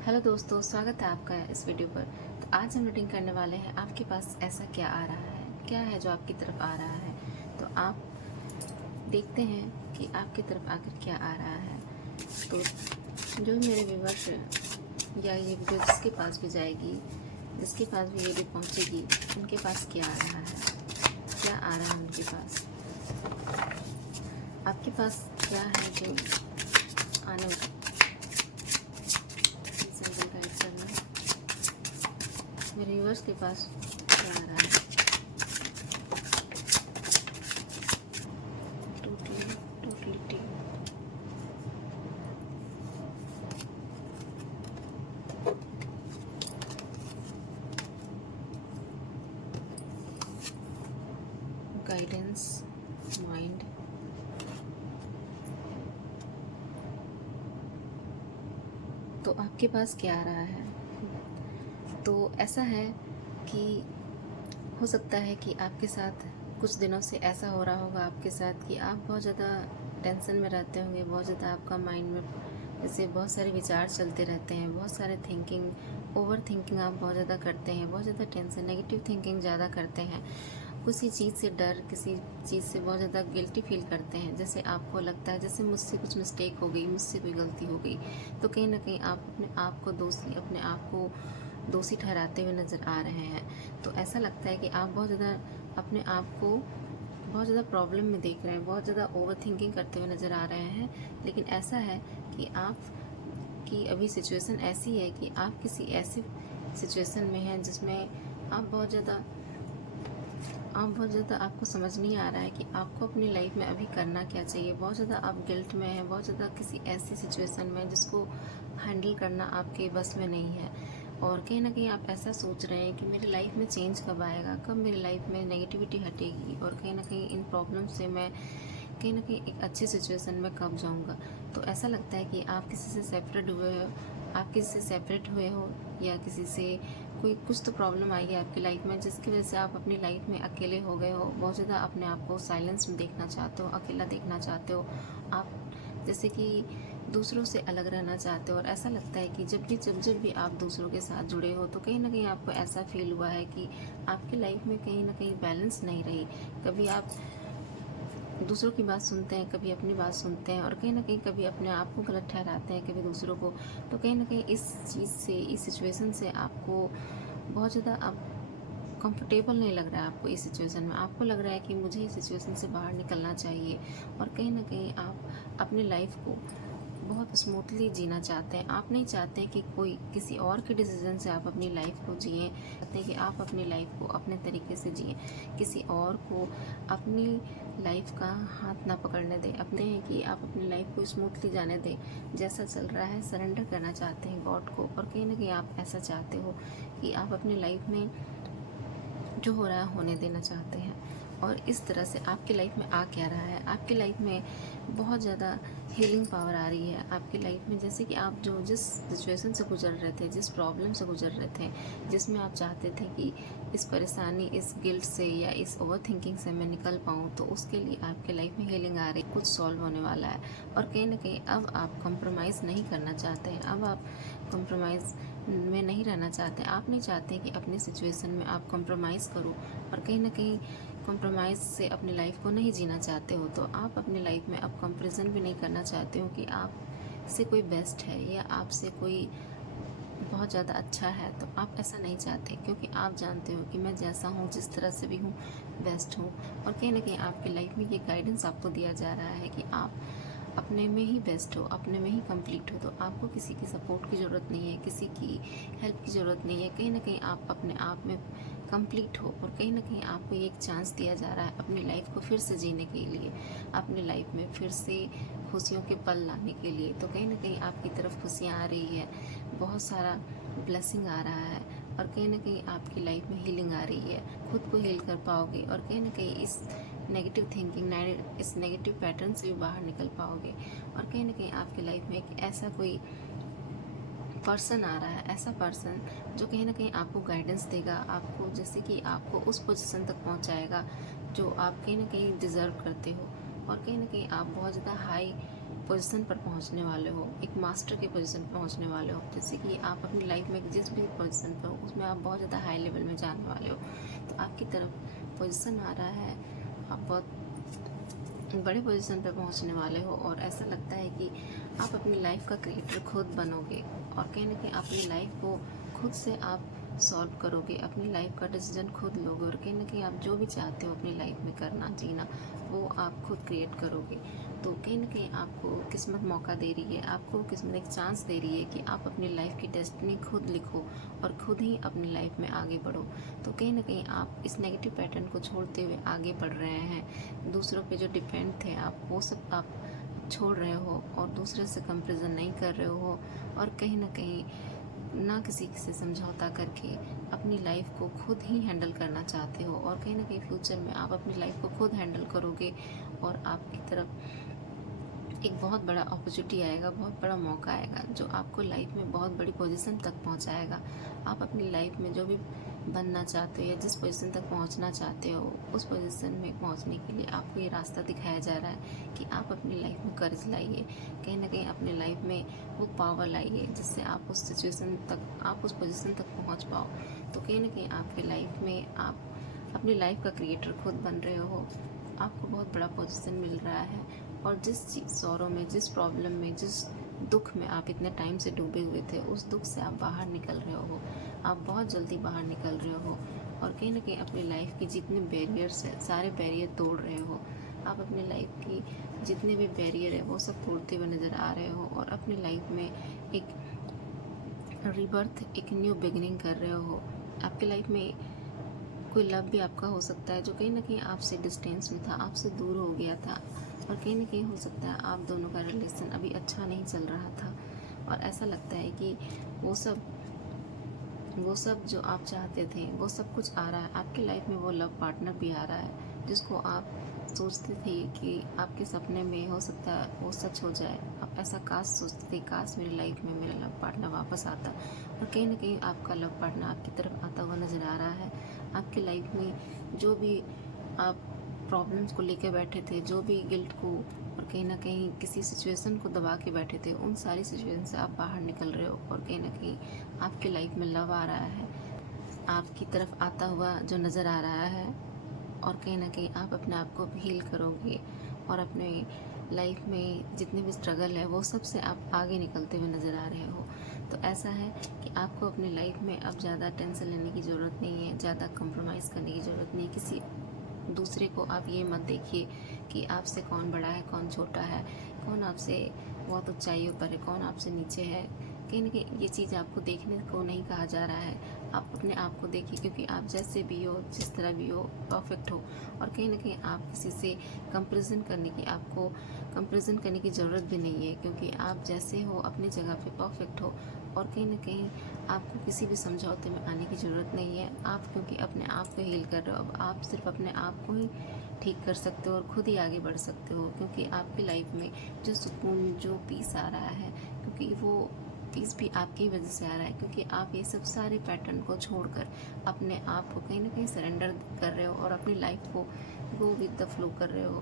Hello दोस्तों, स्वागत है आपका इस वीडियो पर। तो आज हम रीडिंग करने वाले हैं आपके पास ऐसा क्या आ रहा है, क्या है जो आपकी तरफ आ रहा है। तो आप देखते हैं कि आपकी तरफ आकर क्या आ रहा है। तो जो मेरे व्यूवर्स या ये वीडियो जिसके पास भी जाएगी, जिसके पास भी ये भी पहुँचेगी, उनके पास क्या आ रहा है, क्या आ रहा है उनके पास, आपके पास क्या है जो आने वाला गाइड करना मेरे व्यूवर्स के पास क्या आ रहा है। टोटलिटी गाइडेंस माइंड तो आपके पास क्या आ रहा है। तो ऐसा है कि हो सकता है कि आपके साथ कुछ दिनों से ऐसा हो रहा होगा आपके साथ कि आप बहुत ज़्यादा टेंशन में रहते होंगे, बहुत ज़्यादा आपका माइंड में जैसे बहुत सारे विचार चलते रहते हैं, बहुत सारे ओवर थिंकिंग आप बहुत ज़्यादा करते हैं, बहुत ज़्यादा टेंशन, नेगेटिव थिंकिंग ज़्यादा करते हैं। किसी चीज़ से डर, किसी चीज़ से बहुत ज़्यादा गिल्टी फील करते हैं। जैसे आपको लगता है जैसे मुझसे कुछ मिस्टेक हो गई, मुझसे कोई गलती हो गई, तो कहीं ना कहीं आप अपने आप को दोषी ठहराते हुए नज़र आ रहे हैं। तो ऐसा लगता है कि आप बहुत ज़्यादा अपने आप को बहुत ज़्यादा प्रॉब्लम में देख रहे हैं, बहुत ज़्यादा ओवर थिंकिंग करते हुए नज़र आ रहे हैं। लेकिन ऐसा है कि आप की अभी सिचुएशन ऐसी है कि आप किसी ऐसी सिचुएशन में हैं जिसमें आप बहुत ज़्यादा आपको समझ नहीं आ रहा है कि आपको अपनी लाइफ में अभी करना क्या चाहिए। बहुत ज़्यादा आप गिल्ट में हैं, बहुत ज़्यादा किसी ऐसी सिचुएशन में जिसको हैंडल करना आपके बस में नहीं है। और कहीं ना कहीं आप ऐसा सोच रहे हैं कि मेरी लाइफ में चेंज कब आएगा, कब मेरी लाइफ में नेगेटिविटी हटेगी, और कहीं ना कहीं इन प्रॉब्लम से मैं कहीं ना कहीं एक अच्छी सिचुएशन में कब जाऊंगा। तो ऐसा लगता है कि आप किसी से सेपरेट हुए हो, आप किसी से सेपरेट हुए हो, या किसी से कोई कुछ तो प्रॉब्लम आई है आपकी लाइफ में जिसकी वजह से आप अपनी लाइफ में अकेले हो गए हो। बहुत ज़्यादा अपने आप को साइलेंस में देखना चाहते हो, अकेला देखना चाहते हो, आप जैसे कि दूसरों से अलग रहना चाहते हो। और ऐसा लगता है कि जब भी आप दूसरों के साथ जुड़े हो तो कहीं ना कहीं आपको ऐसा फील हुआ है कि आपकी लाइफ में कहीं ना कहीं बैलेंस नहीं रही। कभी आप दूसरों की बात सुनते हैं, कभी अपनी बात सुनते हैं, और कहीं ना कहीं कभी अपने आप को गलत ठहराते हैं, कभी दूसरों को। तो कहीं ना कहीं इस चीज़ से, इस सिचुएशन से आपको बहुत ज़्यादा आप कंफर्टेबल नहीं लग रहा है। आपको इस सिचुएशन में आपको लग रहा है कि मुझे इस सिचुएशन से बाहर निकलना चाहिए, और कहीं ना कहीं आप अपनी लाइफ को बहुत स्मूथली जीना चाहते हैं। आप नहीं चाहते कि कोई किसी और के डिसीजन से आप अपनी लाइफ को जिए, चाहते हैं कि आप अपनी लाइफ को अपने तरीके से जिए, किसी और को अपनी लाइफ का हाथ ना पकड़ने दें। अपने हैं कि आप अपनी लाइफ को स्मूथली जाने दें, जैसा चल रहा है सरेंडर करना चाहते हैं गॉड को। और कहीं ना कहीं आप ऐसा चाहते हो कि आप अपनी लाइफ में जो हो रहा है होने देना चाहते हैं। और इस तरह से आपकी लाइफ में आ क्या रहा है, आपकी लाइफ में बहुत ज़्यादा हीलिंग पावर आ रही है आपकी लाइफ में। जैसे कि आप जो जिस सिचुएशन से गुजर रहे थे, जिस प्रॉब्लम से गुजर रहे थे, जिसमें आप चाहते थे कि इस परेशानी, इस गिल्ट से या इस ओवर थिंकिंग से मैं निकल पाऊँ, तो उसके लिए आपके लाइफ में हीलिंग आ रही, कुछ सॉल्व होने वाला है। और कहीं ना कहीं अब आप कंप्रोमाइज़ नहीं करना चाहते हैं, अब आप कंप्रोमाइज़ में नहीं रहना चाहते। आप नहीं चाहते कि अपनी सिचुएशन में आप कंप्रोमाइज़ करो, और कहीं ना कहीं कंप्रोमाइज़ से अपनी लाइफ को नहीं जीना चाहते हो। तो आप अपनी लाइफ में अब कंपेरिजन भी नहीं करना चाहते हो कि आप से कोई बेस्ट है या आपसे कोई बहुत ज़्यादा अच्छा है। तो आप ऐसा नहीं चाहते, क्योंकि आप जानते हो कि मैं जैसा हूँ, जिस तरह से भी हूँ, बेस्ट हूँ। और कहीं ना कहीं आपकी लाइफ में ये गाइडेंस आपको दिया जा रहा है कि आप अपने में ही बेस्ट हो, अपने में ही कंप्लीट हो। तो आपको किसी की सपोर्ट की ज़रूरत नहीं है, किसी की हेल्प की ज़रूरत नहीं है। कहीं ना कहीं आप अपने आप में कंप्लीट हो, और कहीं ना कहीं आपको ये एक चांस दिया जा रहा है अपनी लाइफ को फिर से जीने के लिए, अपनी लाइफ में फिर से खुशियों के पल लाने के लिए। तो कहीं ना कहीं आपकी तरफ खुशियाँ आ रही है, बहुत सारा ब्लेसिंग आ रहा है, और कहीं ना कहीं आपकी लाइफ में हीलिंग आ रही है। खुद को हील कर पाओगे, और कहीं ना कहीं इस नेगेटिव थिंकिंग, इस नेगेटिव पैटर्न से भी बाहर निकल पाओगे। और कहीं ना कहीं आपकी लाइफ में एक ऐसा कोई पर्सन आ रहा है, ऐसा पर्सन जो कहीं ना कहीं आपको गाइडेंस देगा, आपको जैसे कि आपको उस पोजीशन तक पहुंचाएगा जो आप कहीं ना कहीं डिज़र्व करते हो। और कहीं ना कहीं आप बहुत ज़्यादा हाई पोजीशन पर पहुंचने वाले हो, एक मास्टर के पोजीशन पर पहुंचने वाले हो। जैसे कि आप अपनी लाइफ में जिस भी पोजीशन पर हो उसमें आप बहुत ज़्यादा हाई लेवल में जाने वाले हो। तो आपकी तरफ पोजीशन आ रहा है, आप बहुत बड़े पोजीशन पर पहुंचने वाले हो और ऐसा लगता है कि आप अपनी लाइफ का क्रिएटर खुद बनोगे और कहीं ना कहीं अपनी लाइफ को खुद से आप सॉल्व करोगे, अपनी लाइफ का डिसीजन खुद लोगे और कहीं ना कहीं आप जो भी चाहते हो अपनी लाइफ में करना जीना वो आप खुद क्रिएट करोगे। तो कहीं ना कहीं आपको किस्मत मौका दे रही है, आपको किस्मत एक चांस दे रही है कि आप अपनी लाइफ की डेस्टिनी खुद लिखो और खुद ही अपनी लाइफ में आगे बढ़ो। तो कहीं ना कहीं आप इस नेगेटिव पैटर्न को छोड़ते हुए आगे बढ़ रहे हैं। दूसरों पे जो डिपेंड थे आप वो सब आप छोड़ रहे हो और दूसरे से कंपेरिजन नहीं कर रहे हो और कहीं ना कहीं ना किसी से समझौता करके अपनी लाइफ को खुद ही हैंडल करना चाहते हो और कहीं ना कहीं फ्यूचर में आप अपनी लाइफ को खुद हैंडल करोगे और आपकी तरफ एक बहुत बड़ा अपॉर्चुनिटी आएगा, बहुत बड़ा मौका आएगा जो आपको लाइफ में बहुत बड़ी पोजीशन तक पहुंचाएगा। आप अपनी लाइफ में जो भी बनना चाहते हो या जिस पोजीशन तक पहुंचना चाहते हो उस पोजीशन में पहुंचने के लिए आपको ये रास्ता दिखाया जा रहा है कि आप अपनी लाइफ में कर्ज लाइए, कहीं ना कहीं अपनी लाइफ में वो पावर लाइए जिससे आप उस सिचुएशन तक, आप उस पोजीशन तक पहुंच पाओ। तो कहीं ना कहीं आपकी लाइफ में आप अपनी लाइफ का क्रिएटर खुद बन रहे हो, आपको बहुत बड़ा पोजीशन मिल रहा है और जिस सौरों में, जिस प्रॉब्लम में, जिस दुख में आप इतने टाइम से डूबे हुए थे उस दुख से आप बाहर निकल रहे हो, आप बहुत जल्दी बाहर निकल रहे हो और कहीं ना कहीं अपनी लाइफ के जितने बैरियर्स है सारे बैरियर तोड़ रहे हो। आप अपनी लाइफ की जितने भी बैरियर है वो सब तोड़ते हुए नज़र आ रहे हो और अपनी लाइफ में एक रीबर्थ, एक न्यू बिगिनिंग कर रहे हो। आपकी लाइफ में कोई लव भी आपका हो सकता है जो कहीं ना कहीं आपसे डिस्टेंस में था, आपसे दूर हो गया था और कहीं ना कहीं हो सकता है आप दोनों का रिलेशन अभी अच्छा नहीं चल रहा था और ऐसा लगता है कि वो सब जो आप चाहते थे वो सब कुछ आ रहा है आपकी लाइफ में। वो लव पार्टनर भी आ रहा है जिसको आप सोचते थे कि आपके सपने में हो सकता है वो सच हो जाए। आप ऐसा काश सोचते थे, काश मेरी लाइफ में मेरा लव पार्टनर वापस आता और कहीं ना कहीं आपका लव पार्टनर आपकी तरफ आता हुआ नज़र आ रहा है। आपकी लाइफ में जो भी आप प्रॉब्लम्स को लेकर बैठे थे, जो भी गिल्ट को और कहीं ना कहीं किसी सिचुएशन को दबा के बैठे थे, उन सारी सिचुएशन से आप बाहर निकल रहे हो और कहीं ना कहीं आपकी लाइफ में लव आ रहा है, आपकी तरफ आता हुआ जो नज़र आ रहा है और कहीं ना कहीं आप अपने आप को हील करोगे और अपने लाइफ में जितने भी स्ट्रगल है वो सब से आप आगे निकलते हुए नज़र आ रहे हो। तो ऐसा है कि आपको अपनी लाइफ में अब ज़्यादा टेंशन लेने की ज़रूरत नहीं है, ज़्यादा कंप्रोमाइज़ करने की ज़रूरत नहीं है। किसी दूसरे को आप ये मत देखिए कि आपसे कौन बड़ा है, कौन छोटा है, कौन आपसे बहुत ऊंचाइयों पर है, कौन आपसे नीचे है। कहीं ना कहीं ये चीज़ आपको देखने को नहीं कहा जा रहा है। आप अपने आप को देखिए क्योंकि आप जैसे भी हो, जिस तरह भी हो, परफेक्ट हो और कहीं ना कहीं आप किसी से कंपैरिजन करने की, आपको कंपैरिजन करने की ज़रूरत भी नहीं है क्योंकि आप जैसे हो अपनी जगह पे परफेक्ट हो और कहीं ना कहीं आपको किसी भी समझौते में आने की ज़रूरत नहीं है। आप क्योंकि अपने आप को हील कर रहे हो, अब आप सिर्फ अपने आप को ही ठीक कर सकते हो और खुद ही आगे बढ़ सकते हो क्योंकि आपकी लाइफ में जो सुकून, जो पीस आ रहा है, क्योंकि वो पीस भी आपकी वजह से आ रहा है क्योंकि आप ये सब सारे पैटर्न को छोड़कर अपने आप को कहीं ना कहीं सरेंडर कर रहे हो और अपनी लाइफ को गो विद द फ्लो कर रहे हो।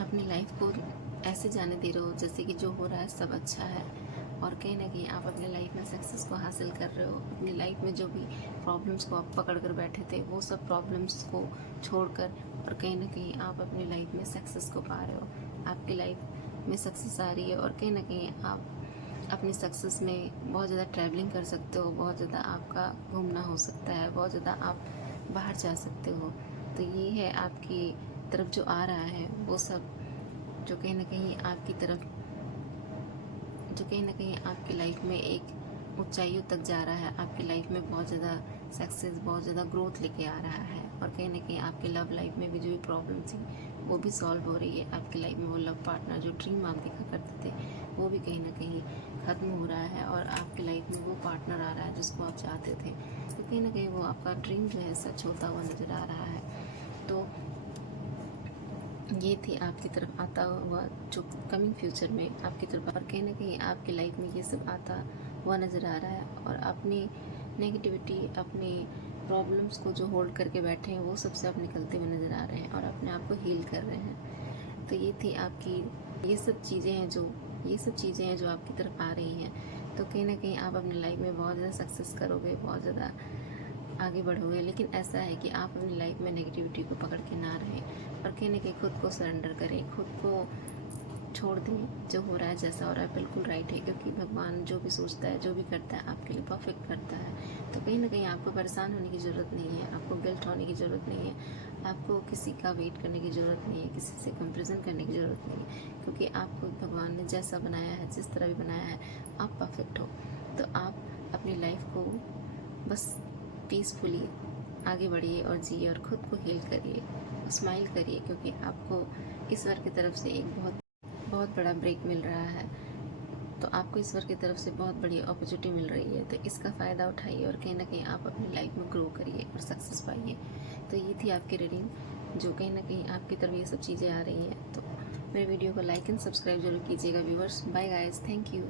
अपनी लाइफ को ऐसे जाने दे रहे हो जैसे कि जो हो रहा है सब अच्छा है और कहीं ना कहीं आप अपनी लाइफ में सक्सेस को हासिल कर रहे हो। अपनी लाइफ में जो भी प्रॉब्लम्स को आप पकड़ कर बैठे थे वो सब प्रॉब्लम्स को छोड़कर और कहीं ना कहीं आप अपनी लाइफ में सक्सेस को पा रहे हो। आपकी लाइफ में सक्सेस आ रही है और कहीं ना कहीं आप अपनी सक्सेस में बहुत ज़्यादा ट्रैवलिंग कर सकते हो, बहुत ज़्यादा आपका घूमना हो सकता है, बहुत ज़्यादा आप बाहर जा सकते हो। तो ये है आपकी तरफ जो आ रहा है वो सब जो कहीं ना कहीं आपकी तरफ, जो कहीं ना कहीं आपकी लाइफ में एक ऊंचाइयों तक जा रहा है, आपकी लाइफ में बहुत ज़्यादा सक्सेस, बहुत ज़्यादा ग्रोथ लेके आ रहा है और कहीं ना कहीं आपकी लव लाइफ में भी जो भी प्रॉब्लम थी वो भी सॉल्व हो रही है। आपकी लाइफ में वो लव पार्टनर जो ड्रीम आप देखा करते थे वो भी कहीं ना कहीं ख़त्म हो रहा है और आपकी लाइफ में वो पार्टनर आ रहा है जिसको आप चाहते थे। तो कहीं ना कहीं वो आपका ड्रीम जो है सच होता हुआ नज़र आ रहा है। तो ये थी आपकी तरफ आता हुआ जो कमिंग फ्यूचर में आपकी तरफ, और कहीं ना कहीं आपकी लाइफ में ये सब आता हुआ नज़र आ रहा है और अपनी नेगेटिविटी, अपने प्रॉब्लम्स को जो होल्ड करके बैठे हैं वो सबसे आप निकलते हुए नज़र आ रहे हैं और अपने आप को हील कर रहे हैं। तो ये थी आपकी ये सब चीज़ें हैं जो आपकी तरफ आ रही हैं। तो कहीं ना कहीं आप अपनी लाइफ में बहुत ज़्यादा सक्सेस करोगे, बहुत ज़्यादा आगे बढ़ोगे। लेकिन ऐसा है कि आप अपनी लाइफ में नेगेटिविटी को पकड़ के ना रहें और कहीं ना कहीं खुद को सरेंडर करें, खुद को छोड़ दें। जो हो रहा है, जैसा हो रहा है, बिल्कुल राइट है, क्योंकि भगवान जो भी सोचता है, जो भी करता है, आपके लिए परफेक्ट करता है। तो कहीं ना कहीं आपको परेशान होने की ज़रूरत नहीं है, आपको गिल्ट होने की ज़रूरत नहीं है, आपको किसी का वेट करने की ज़रूरत नहीं है, किसी से कंपेरिजन करने की ज़रूरत नहीं है, क्योंकि आपको भगवान ने जैसा बनाया है, जिस तरह भी बनाया है, आप परफेक्ट हो। तो आप अपनी लाइफ को बस पीसफुली आगे बढ़िए और जिए और ख़ुद को हील करिए, स्माइल करिए, क्योंकि आपको ईश्वर की तरफ से एक बहुत बड़ा ब्रेक मिल रहा है। तो आपको ईश्वर की तरफ से बहुत बड़ी अपॉर्चुनिटी मिल रही है, तो इसका फ़ायदा उठाइए और कहीं ना कहीं आप अपनी लाइफ में ग्रो करिए और सक्सेस पाइए। तो ये थी आपकी रीडिंग, जो कहीं ना कहीं आपकी तरफ ये सब चीज़ें आ रही हैं। तो मेरे वीडियो को लाइक एंड सब्सक्राइब जरूर कीजिएगा viewers. Bye guys, thank you.